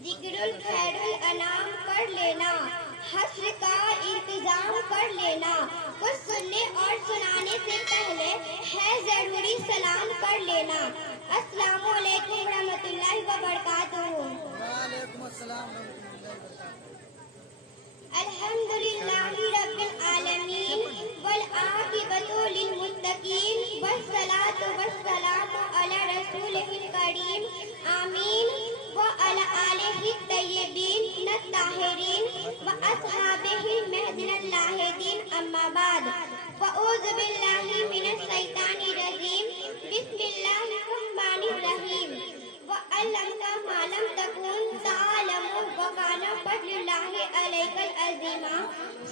जिक्रुल खैरुल अनाम कर लेना, हश्र का इंतजाम कर लेना, कुछ सुनने और सुनाने से पहले है जरूरी सलाम कर लेना। अस्सलामु अलैकुम रहमतुल्लाहि व बरकातुहू। वालेकुम अस्सलाम रहमतुल्लाहि व बरकातुहू। अल्हम्दुलिल्लाहि रब्बिल आलमीन वल आकिबतु लिल मुत्तकीन वस्सलातु वस्सलामु अला रसूलिहिल करीम आमीन व अला आलिहि तय्यबीन अत्ताहिरीन व अस्हाबिहिल महदिल लाहिदीन अम्मा बाद फ़अऊज़ु बिल्लाहि मिनश शैतानिर रजीम बिस्मिल्लाहिर रहमानिर रहीम व अल्लमका मा लम तकुन तअलमु व काना फज़लुल्लाहि अलैकल अज़ीमा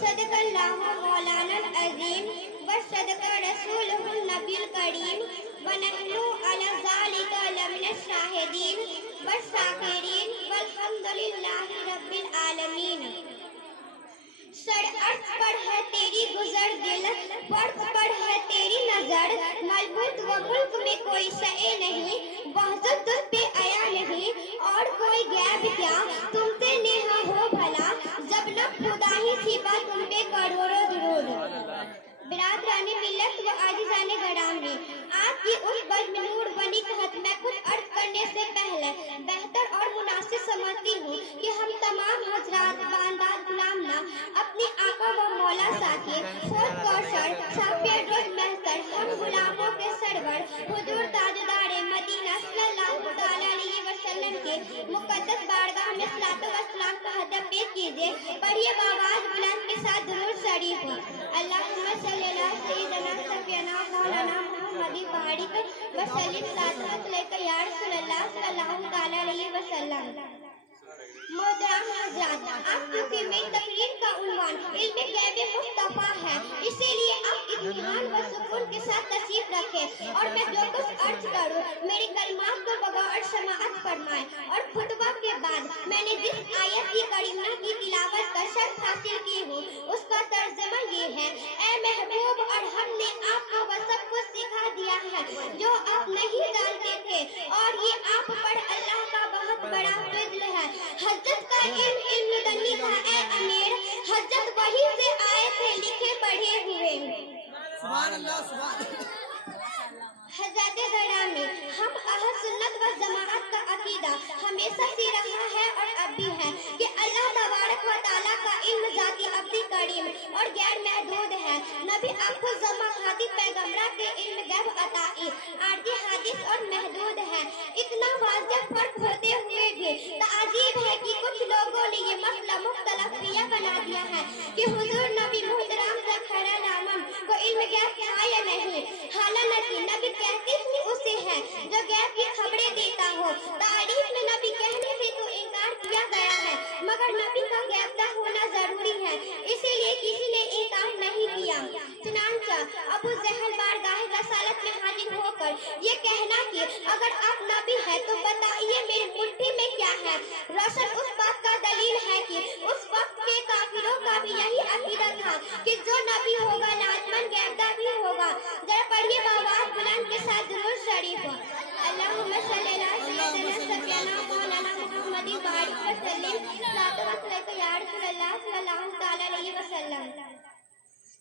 सदक़ल्लाहु मौलानल अज़ीम व सदक़ रसूलुहुन नबियुल करीम व नहनु अला ज़ालिका लमिनश शाहिदीन व शाकिरीन वल्हम्दुलिल्लाहि रब्बिल आलमीन। सर अर्थ पर है तेरी गुजर, दिल पर है तेरी नजर, मलबूत व मुल्क में कोई शए नहीं, वहजत तुझ पे आया नहीं, और कोई गैब क्या तुमसे नेहा हो भला, जब न खुदा ही छिपा तुम पे करोड़ों दुरूद। बिरादराने मिल्लत व आजिज़ाने गरामी, आपकी उस बजनूर बनी कहत मैं कुछ अर्ज करने से पहले बेहतर और मुनासिब समझती हूँ कि हम तमाम हजरात बांदाद गुलाम ना अपने आका व मौला साथी खुद कौशल शाफिर रोज महतर हम गुलामों के सरवर हुजूर ताजदारे मदीना सल्लल्लाहु तआला अलैहि वसल्लम के मुकद्दस बारगाह में सलातो व सलाम का हदफ पेश कीजिए। पढ़िए आवाज बुलंद के साथ दुरूद शरीफ। अल्लाहुम्मा सल्ली अला सय्यिदना सफियना मौलाना मुहम्मदी पहाड़ी पर वसल्लिम सलात अलैका या रसूलल्लाह सल्लल्लाहु तआला अलैहि वसल्लम। मोहतरम हज़रात, आपकी मेरी तकरीर का उन्वान इल्म गैब मुस्तफा है, इसीलिए आप इत्मीनान व सुकून के साथ तशरीफ रखें और मैं जो कुछ अर्ज करूं मेरी कलमात को बगौर समाअत फरमाएं। और खुतबा के बाद मैंने जिस आयत की करीमा की तिलावत का शर्फ हासिल की हूँ उसका तर्जुमा ये है, ऐ महबूब और हमने आपको वह सब कुछ सिखा दिया है जो आप नहीं जानते थे, और ये आप पर अल्लाह का बहुत बड़ा फज़्ल है। हजरत का इल्म दनी था ऐ अमीर, हजरत वही से आए थे लिखे पढ़े हुए। सुभान अल्लाह सुभान अल्लाह। हज़रत गरामी, हम अहल सुन्नत व जमाअत का अकीदा हमेशा से रहा है और अब भी है कि अल्लाह तबारक व तआला का इल्म जाती अब्दी करीम और गैर महदूद है। नबी आपको जमा खातिब पैगंबरा के इल्म गैब अताई आरजी हादिस और महदूद है। इतना वाज़ेह फर्क होते हुए भी ताजीब है कि कुछ लोगों ने ये मसला मुख्तलफ बना दिया है कि हुजूर नबी मुहतरम ज़खरनामम को इल्म गैब था या नहीं। हालांकि नबी कहते ही उसे है जो गैब की खबरें देता हो। तारीफ में नबी कहने से तो इनकार किया गया है, मगर नबी का गैबदा होना जरूरी है, इसीलिए किसी ने इनकार नहीं किया। चुनांचा अबू जहल बारगाह रसालत में हाजिर होकर ये कहना कि अगर आप नबी है तो बताइए मेरी मुट्ठी में क्या है, रोशन उस बात का दलील है कि उस वक्त के काफिरों का भी यही अकीदा था कि जो नबी होगा लाजमन गैबदा भी होगा। जरा पढ़िए आवाज बुलंद के साथ दुरूद शरीफ। अल्लाहुम्मा सल्ली अला सय्यिदना सफियना मौलाना मुहम्मदी पहाड़ी पर वसल्लिम सलातो व सलाम या रसूलल्लाह सल्लल्लाहु तआला अलैहि वसल्लम।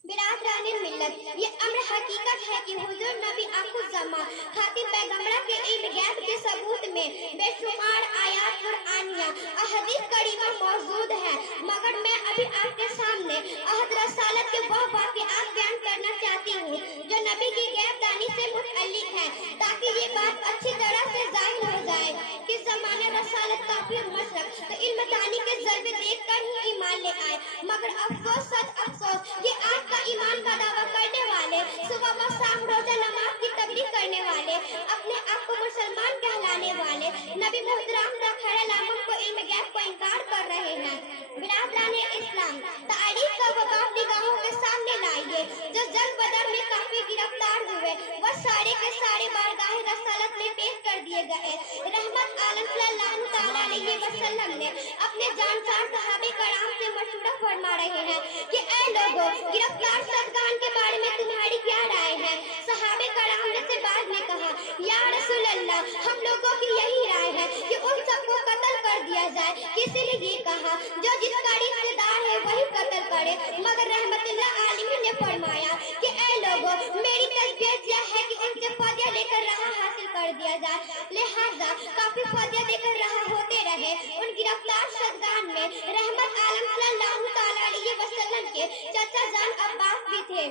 बिरादराने मिल्लत, ये अम्र हकीकत है कि हुजूर नबी आखुज़्ज़मा खातिब पैगंबरा के इल्म गैब के सबूत में बेशुमार आयात कुरानिया अहदीस करीमा मौजूद है, मगर मैं अभी आपके सामने अहद रसालत के वह वाक़िआत बयान करना चाहती हूँ जो नबी की गैबदानी से मुतअल्लिक है, ताकि ये बात अच्छी तरह से जाहिर हो जाए कि ज़माने रसालत काफी मशरक तो इल्म दानी के जलवे देखकर ही ईमान ले आए। मगर अफसोस सच अफसोस, ये आज का ईमान का दावा करने वाले, सुबह व शाम रोजा नमाज की तबलीग करने वाले, अपने आप को मुसलमान कहलाने वाले नबी मुहतरम ज़खरनामम को इल्म गैब को इनकार कर रहे हैं। बिरादराने इस्लाम, तारीख का वो बाप निगाहों के सामने लाइए जो जंग बदर में काफी गिरफ्तार हुए, वह सारे के सारे बारगाह रसालत में पेश कर दिए गए। रहमत आलम सल्लल्लाहु तआला अलैहि वसल्लम ने अपने जानसार सहाबे कराम से मशवरा फरमा रहे हैं कि ऐ लोगों, गिरफ्तार सदगान के बारे में तुम्हारी क्या राय है। सहाबे कराम ने से बाद में कहा, या रसूल अल्लाह, हम लोगों की यही राय है कि उन सबको कत्ल कर दिया जाए। किसी ने ये कहा जो जिसका रिश्तेदार है वही कत्ल करे, मगर रहमतुल्लाह आलमीन ने फरमाया कि ऐ लोगों, मेरी तबीयत यह है कि उनसे फदिया लेकर रहा हासिल कर दिया जाए। लिहाजा काफी फदिया देकर रहा होते रहे। उन गिरफ्तार शदगान में रहमत आलम सल्लल्लाहु तआला अलैहि वसल्लम के चाचा जान अब्बास भी थे।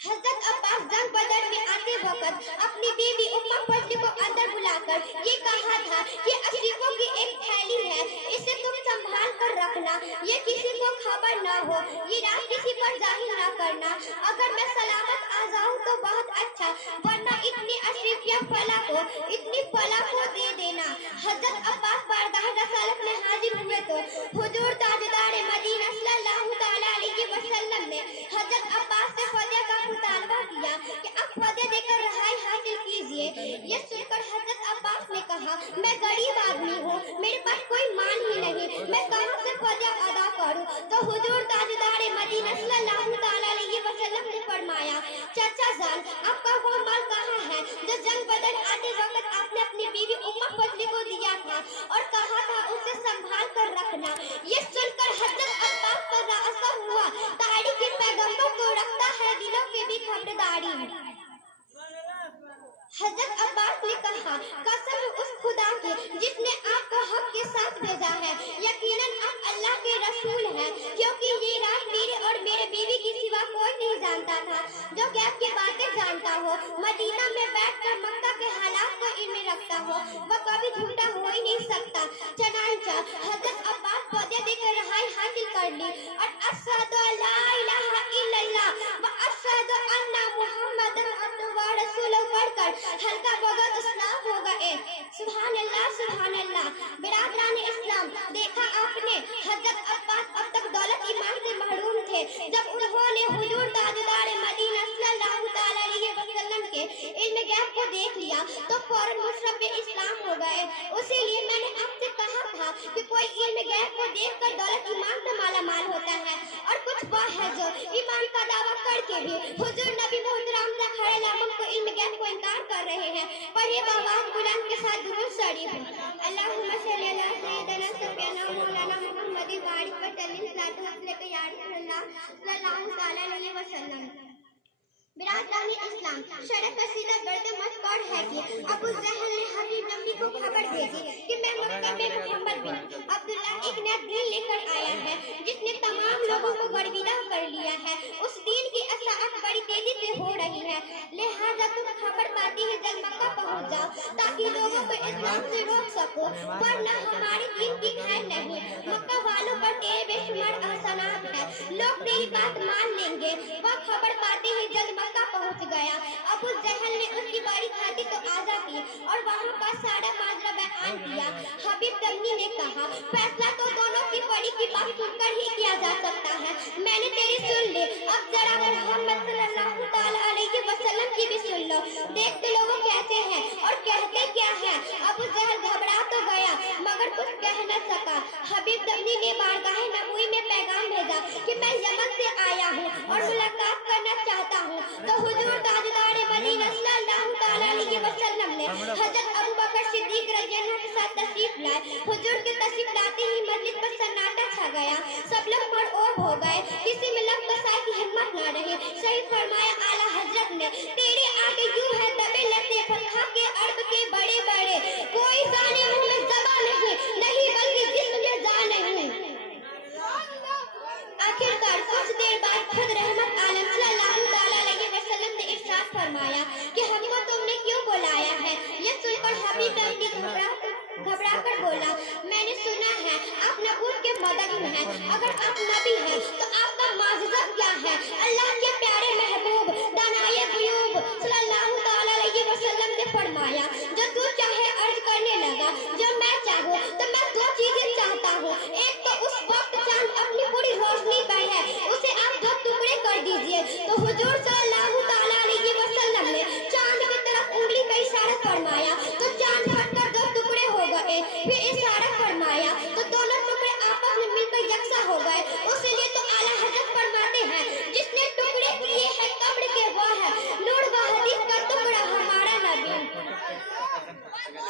हजरत अब्बास जंग बदर में आते वक्त अपनी बीवी उम्मा फजली को अंदर बुलाकर ये कहा था कि अशरीफों की एक थैली है, इसे तुम संभाल कर रखना, ये किसी को खबर न हो, ये रात किसी पर जाहिर न करना। अगर मैं सलामत आ जाऊं तो बहुत अच्छा, वरना इतनी अशरीफिया फला को दे देना। हजरत अब्बास बारगाह रसालत में हाजिर हुए तो हुजूर ताजदार मदीना सल्लल्लाहु तआला अलैहि वसल्लम ने हजरत अब्बास से फदिया का मुतालबा किया कि अब फदिया देकर रहाई हासिल कीजिए। ये सुनकर हजरत अब्बास ने कहा, मैं गरीब आदमी हूँ, मेरे पास कोई माल ही नहीं, मैं कहाँ से फदिया अदा करूँ? तो हुजूर ताजदार मदीना सल्लल्लाहु तआला अलैहि वसल्लम ने फरमाया, चाचा जान, आपका वो माल कहाँ है जो जंग बदर आते वक्त आपने अपनी बीवी उम्मा फजली को दिया था और कहा था उसे संभाल कर रखना? ये सुनकर हजरत अब्बास पर रासा हुआ, दाढ़ी के पैगंबर को रखता है दिलों के भी खबरदारी। हजरत अब्बास ने कहा, कसम उस खुदा की जिसने आपको हक के साथ भेजा है, यकीनन आप अल्लाह के रसूल हैं, क्योंकि ये रात मेरे और मेरे बीवी की सिवा कोई नहीं जानता था। जो गैब की बातें जानता हो, मदीना में बैठकर मक्का के हालात को इल्म रखता हो, वह कभी झूठा हो ही नहीं सकता। चनांचा हजरत अब्बास फदिया देकर रहाई हासिल कर ली और अशहदु अल्ला इलाहा इल्लल्लाह व अशहदु अन्ना मुहम्मदन अब्दुहु व रसूलुहु पढ़कर हल्का बगल इस्लाम हो गए। सुभान अल्लाह, सुभान अल्लाह। बिरादरान इस्लाम, देखा आपने, हजरत अब्बास अब तक दौलत ईमान से महरूम थे। जब उन्होंने हुजूर ताजदार मदीना सल्लल्लाहु तआला अलैहि वसल्लम के इल्म गैब को देख लिया तो फौरन मुशर्रफ इस्लाम हो गए। इसीलिए मैंने आपसे कहा था कि कोई इल्म गैब को देखकर दौलत ईमान से माला माल होता है, और कुछ वह है जो ईमान का दावा करके भी हुजूर नबी मोहतरम सल्लल्लाहु को इल्म गैब को इनकार कर रहे हैं। पढ़िए आवाज बुलंद के साथ दुरूद शरीफ। अल्लाहुम्मा सल्ली अला सय्यिदना सफियाना मौलाना मुहम्मद व आलिहि व सल्लिम सल्लल्लाहु अलैहि वसल्लम। बिरादरानी इस्लाम, शरह कसीदा गर्द मस्कौर है कि अबू जहल ने हबीब नबी को खबर भेजी कि मैं मक्का में मोहम्मद बिन अब्दुल्लाह एक नया दीन लेकर आया है जिसने तमाम लोगों को गर्विदा कर लिया है। उस दीन की अशाअत बड़ी तेजी से हो रही है, लिहाजा तुम खबर पाती ही जल्द मक्का पहुंच जाओ ताकि लोगों को इस्लाम से रोक सको, वरना हमारे दीन की खैर नहीं। मक्का वालों पर तेरे बेशुमार एहसानात है, लोग तेरी बात मान लेंगे। वह खबर पाते ही जल्द मक्का पहुंच गया। अबू जहल ने उसकी बारी खाती तो आजा की और वहाँ का सारा माजरा बयान किया। हबीब तमनी ने कहा, फैसला तो दोनों की बड़ी की बात सुनकर ही किया जा सकता है, मैंने तेरी सुन ली, अब जरा मोहम्मद सल्लल्लाहु तआला अलैहि वसल्लम की भी सुन लो, देखते लोगों कैसे हैं और कहते क्या है। अबू जहल घबरा तो गया मगर कुछ कह न सका। हबीब तमनी ने बारगाह नबूई में पैगाम भेजा कि मैं यमन से आया हूँ और मुलाकात करना चाहता हूँ। तो हुजूर ताजदार मदीना सल्लल्लाहु तआला अलैहि वसल्लम ने हजरत अबू बकर सिद्दीक रज़ियल्लाहु के साथ तशरीफ लाए। हुजूर के तशरीफ लाते ही मस्जिद पर सन्नाटा छा गया, सब लोग मरओब हो गए, किसी में लफ्ज़ बसाए की हिम्मत न रही। सही फरमाया आला हजरत ने, तेरे आगे यूं है दबे लते फतहा के अर्ब के बड़े बड़े, कोई जाने मुंह में ज़बा नहीं बल्कि जिस्म में जान नहीं। आखिरकार कुछ देर बाद खुद रहमत आलम सल्लल्लाहु तआला अलैहि वसल्लम ने इरशाद फरमाया कि हमको तुमने क्यों बुलाया है। ये सुनकर हबीब नबी घबरा कर बोला, मैंने सुना है आप नबूवत के मदनी हैं, अगर आप नबी हैं तो आपका माजिज़ा क्या है। अल्लाह के प्यारे महबूब दानाए ग़ुयूब सल्लल्लाहु तआला अलैहि वसल्लम ने फरमाया, जो तू चाहे अर्ज करने लगा, जो मैं चाहूँ तो मैं दो चीजें चाहता हूँ, एक तो उस वक्त चांद अपनी पूरी रोशनी पर है, उसे आप दो टुकड़े कर दीजिए। तो हुजूर सल्लल्लाहु तआला अलैहि वसल्लम ने चांद की तरफ उंगली का इशारा फरमाया तो चांद फटकर दो टुकड़े हो गए, फिर इशारा फरमाया तो दोनों टुकड़े आपस में मिलकर यकसा हो गए। उसीलिए तो आला हजरत फरमाते हैं, जिसने टुकड़े किए हैं कब्र के वो है नूर व हदीस का टुकड़ा हमारा नबी।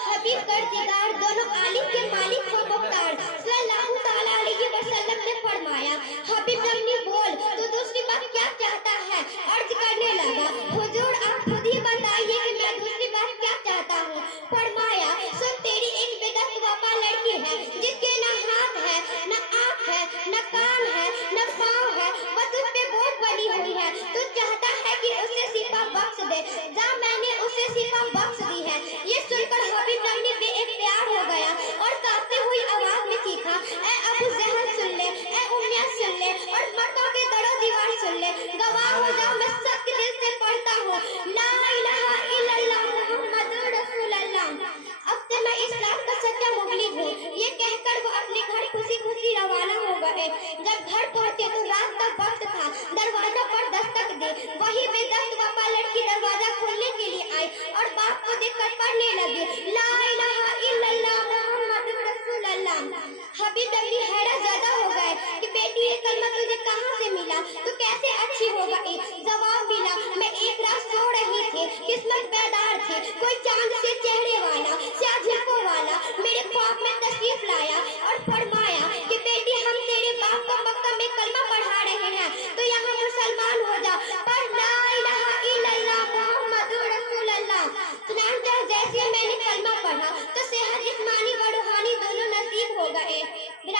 हबीब गर्दिगार दोनों आलिम के मालिक को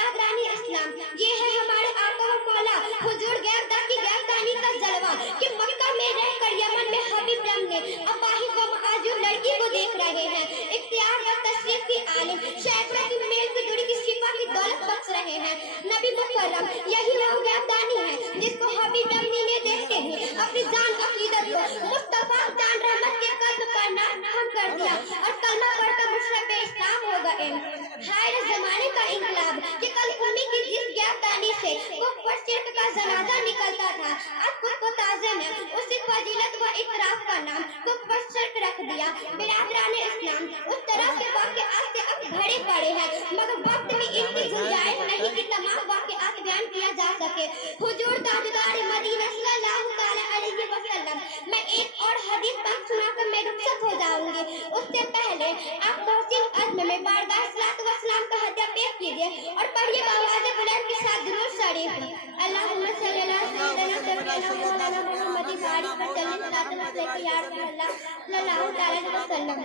बिरादरानी इस्लाम, ये है हमारे आका व मौला हुजूर गैरदा की गैरदानी का जलवा कि मक्का में रहकर यमन में हबीब रम ने अपाही व महाजूर लड़की को देख रहे हैं। इख्तियार व तशरीफ की आलिम सैकड़ों की मेल की जुड़ी की शिफा की दौलत बख्श रहे हैं। नबी मुकर्रम यही वो गैरदानी है जिसको हबीब रमनी ने देखते ही अपनी जान अकीदत को मुस्तफा जान रहमत के कल्ब पर नाम कर दिया और कलमा पढ़कर मुशर्रफ इस्लाम हो गए। हाय जमाने का इंकलाब कि कल उम्मी की जिस गैरदानी से कुफर शिर्क का जनाजा निकलता था, अब खुद को ताज़े में उसी फजीलत व इकराम का नाम कुफर शिर्क रख दिया। बिरादरान इस्लाम उस तरह के वाक़यात से अब भरे पड़े हैं, मगर वक्त में इतनी गुंजाइश नहीं कि तमाम वाक़यात बयान किया जा सके। हुजूर ताजदार मदीना सल्लल्लाहु तआला अलैहि वसल्लम, मैं एक और हदीस पाक सुनाकर मैं रुखसत हो जाऊंगी। उससे पहले आप तहसीन अज़्म में बारगाह सलात व सलाम का हदिया पेश कीजिए और पढ़िए आवाज़ बुलंद के साथ दुरूद शरीफ। अल्लाहुम्मा सल्ली अला सय्यिदना सय्यिदना मौलाना मुहम्मद बारिक व सल्लिम सल्लल्लाहु अलैहि वसल्लम।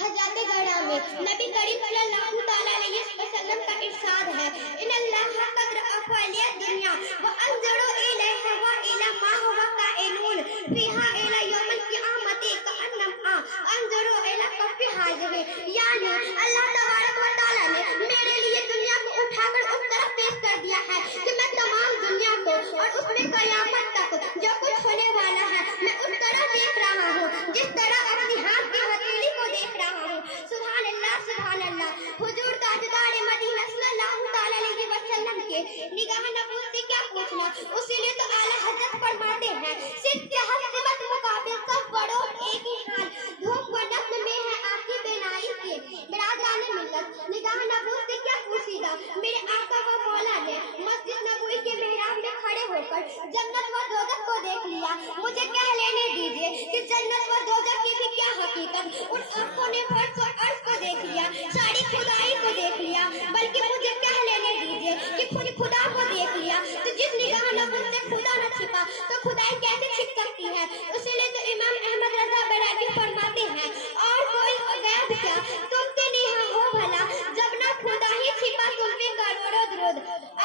हज़रत गड़ा में नबी करीम सल्लल्लाहु अलैहि वसल्लम का इरशाद है, इन्नल्लाह क़द रफ़अ दुनिया व अंज़ुरु इलैहा व इला मा हुवा काइनून फ़ीहा इला यौमिल क़ियामति कअन्नमा अंज़ुरु इला कफ़्फ़ि हाज़िही। यानी अल्लाह तबारक व तआला ने मेरे लिए दुनिया को उठाकर उस तरफ पेश कर दिया है कि मैं तमाम दुनिया को और उसमें क़यामत तक जो कुछ होने वाला है मैं उस तरह देख रहा हूँ जिस तरह अपनी हाथ की हथेली को देख रहा हूँ। सुभान अल्लाह सुभान अल्लाह। हुजूर ताजदार मदीना सल्लल्लाहु तआला अलैहि वसल्लम के निगाह नबूवत से क्या पूछना, उसीलिए तो आला हज़रत फरमाते हैं, सिद्ध हस्मत मुकाबिल सब बड़ों एक ही हाल, धूप व नस्ल में है आपकी बेनाई के। बिरादरान मिल्लत निगाह नबूवत से क्या पूछेगा, मेरे आका व मौला ने मस्जिद नबवी के मेहराब में खड़े होकर जन्नत व दोज़ख को देख लिया। मुझे कह लेने दीजिए कि जन्नत व दोज़ख की भी क्या हकीकत। उन आंखों ने फर्श और अर्श को देख लिया, सारी खुदाई को देख लिया, बल्कि मुझे कह लेने दीजिए कि खुद खुदा को देख लिया। तो जिस निगाह नबूवत से खुदा न छिपा तो खुदाई कैसे छिप सकती है। इसीलिए तो इमाम अहमद रज़ा बैरागी फरमाते हैं, और कोई गैब क्या तुमसे नहीं हो भला, जब ना खुदा ही छिपा तुम पे करोड़ों दुरूद।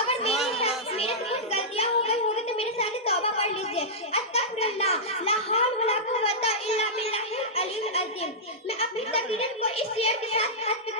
अगर मेरे से कुछ गलतियां हो गई होगी तो मेरे साथ तौबा कर लीजिए। अस्तगफिरुल्लाह ला हौला वला कुव्वता इल्ला बिल्लाहिल अलील अज़ीम। मैं अपनी तकरीर को इस शेर के साथ खत्म